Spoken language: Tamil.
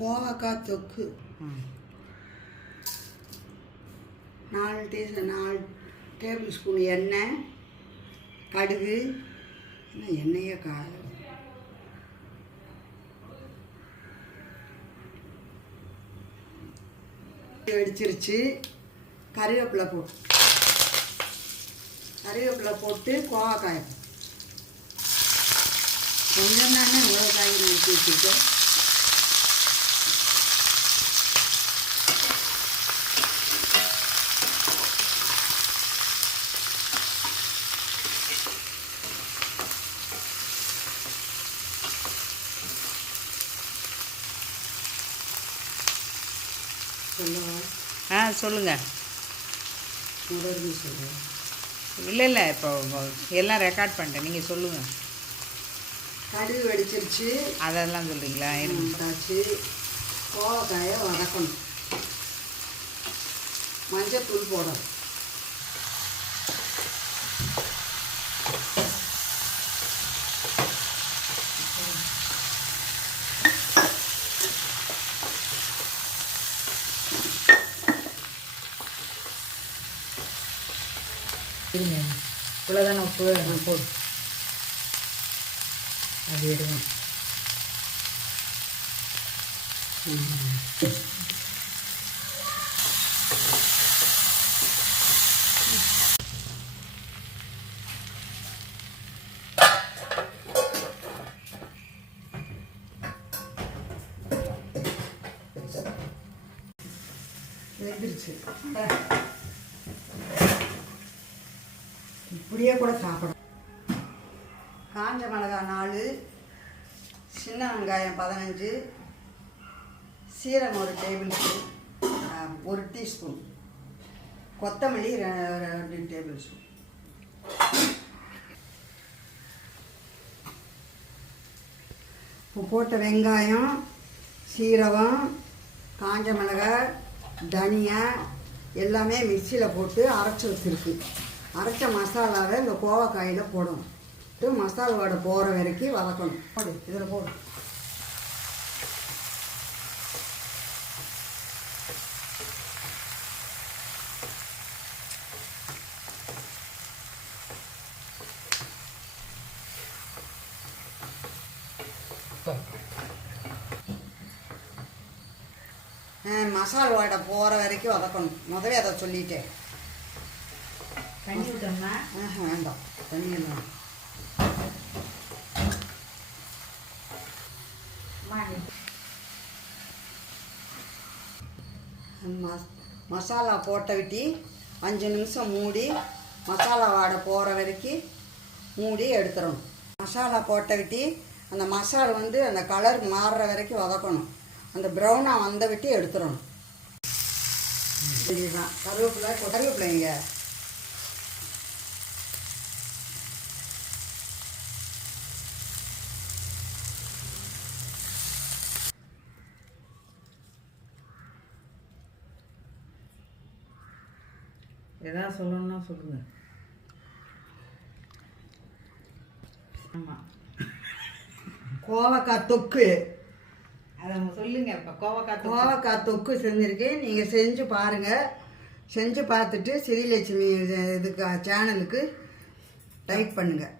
கோவக்காய் தொக்கு நாலு டீ நாலு டேபிள் ஸ்பூன் எண்ணெய் கடுகு எண்ணெயே காய வெடிச்சிருச்சு. கறிவேப்பிலை போட்டு கறிவேப்பிலை போட்டு கோவக்காய் கொஞ்சம் தானே மிளகாய் ஊற்றி வச்சுருக்கேன். சொல்லவா ஆ சொல்லுங்கள் முதல்ல சொல்லுவேன் இல்லை இல்லை இப்போ எல்லாம் ரெக்கார்ட் பண்ணிட்டேன். நீங்கள் சொல்லுங்கள் கடுகு வெடிச்சிருச்சு. அதெல்லாம் சொல்கிறீங்களா போட்டாச்சு கோவக்காயை வதக்கணும். மஞ்சத்தூள் போடணும். இருங்க இவ்வளோதானே உப்பு நான் போடு. அது எடுங்க வெந்துருச்சு. இப்படியே கூட சாப்பிடும் காஞ்ச மிளகாய் நாலு சின்ன வெங்காயம் பதினஞ்சு சீரகம் ஒரு டேபிள் ஸ்பூன் ஒரு டீஸ்பூன் கொத்தமல்லி ரெ- ரெண்டு டேபிள் ஸ்பூன் இப்போ போட்ட வெங்காயம் சீரகம் காஞ்ச மிளகாய் தனியா எல்லாமே மிக்சியில் போட்டு அரைச்சி வச்சுருக்கு. அரைச்ச மசாலாவை இந்த கோவக்காயில் போடணும். போட்டு மசாலா போகிற வரைக்கும் வதக்கணும். போடு இதில் போடு. மசால் மசாலா வடை போகிற வரைக்கும் வதக்கணும். முதவே அதை சொல்லிட்டேன். தண்ணி விட்டோம்னா வேண்டாம். மசாலா போட்ட விட்டி அஞ்சு நிமிஷம் மூடி மசாலா வாடை போகிற வரைக்கும் மூடி எடுத்துடணும் மசாலா போட்ட விட்டி அந்த மசாலா வந்து அந்த கலர் மாறுற வரைக்கும் வதக்கணும். அந்த ப்ரௌனாக வந்த விட்டு எடுத்துடணும் இதுதான் கருவேப்பிலை கருவேப்பிலைங்க எதாவது சொல்லணும்னா சொல்லுங்கள் ஆமாம் கோவக்காய் தொக்கு. அதை சொல்லுங்கள் இப்போ கோவக்காய். கோவக்காய் தொக்கு செஞ்சுருக்கேன். நீங்கள் செஞ்சு பாருங்கள் செஞ்சு பார்த்துட்டு ஸ்ரீலட்சுமி இதுக்கு சேனலுக்கு லைக் பண்ணுங்கள்